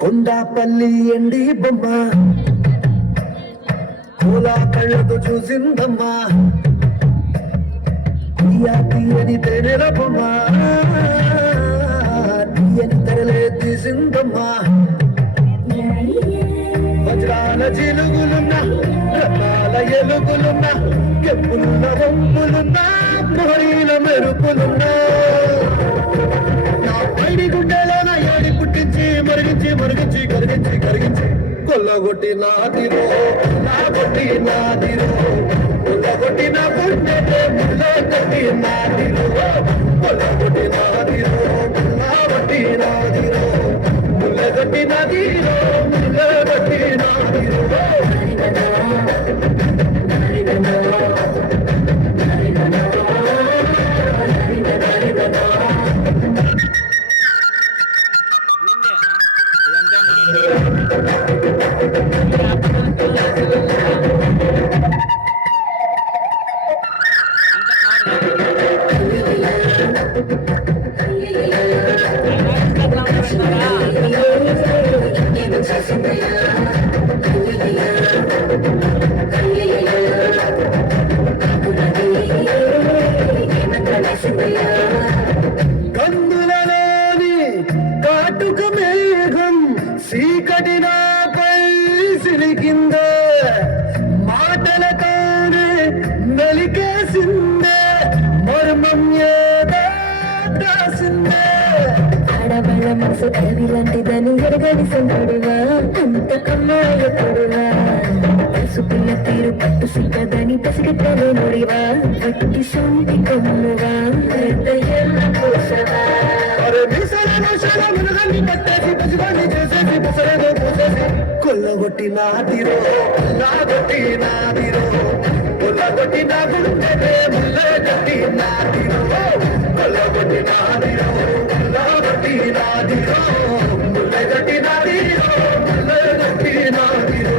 కొండాపల్లి ఎండి బొమ్మ కోలా కళ్ళతో చూసిందమ్మా తీయని తేనెల బొమ్మ తీయని తెరలే తీసిందమ్మా వజ్రాల జిలుగులున్నా రత్నాల ఎలుగులున్నా కెప్పులున్న బొమ్ములున్నా మొహరీల మెరుపులున్నా నా పైడి గుండెలోన ఏడి పుట్టించి మరిగించి మరిగించి కరిగించి కరిగించి కొల్లగొట్టి నాదిరో నా కొట్టి నాదిరో కొల్లగొట్టి నా గుండె ముళ్ళ కొట్టి నాదిరో కొల్లగొట్టి నాదిరో నా కొట్టి నాదిరో ముళ్ళగొట్టి నాదిరో ముళ్ళగొట్టి నాదిరో కందులలోని కాటుక మేఘం సీకటి నాపై సిరికిందే మాటలతోనే మెలికేసిందే మర్మం ఏదో కాసిందే ఆడవాళ్ళ మనసు కవిలాంటిదని ఎరగని సంతుడువా అంత అమ్మాయకుడువా పసుపుల్ల తీరు పట్టు సిక్కదని పసిగట్టలే నుడివా పట్టి సొంటి కొమ్మువా హృదయం కోసవా కొల్లగొట్టి నాదిరో నాగొట్టి నాదిరో కొల్లగొట్టి నా గుండె ముల్లగొట్టి నాదిరో కొల్లగొట్టి నాదిరో నాగొట్టి నాదిరో ముల్లగొట్టి నాదిరో ముల్లగొట్టి నాదిరో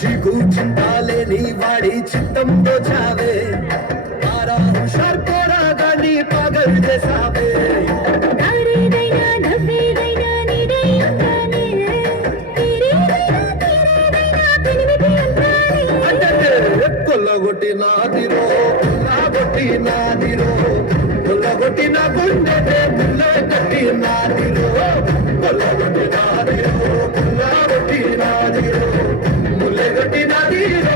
చిగు చింతాలే నీ వాడి చిత్తంతో చావే ఆరా హుషార్ కోరా గాని పాగల్ చేసావే కొల్లగొట్టి నాదిరో నాగొట్టి నాదిరో కొల్లగొట్టి నా గుండె ముల్లగొట్టి నాదిరో కొల్లగొట్టి నాదిరో నాగొట్టి నాదిరో ముల్లగొట్టి నాదిరో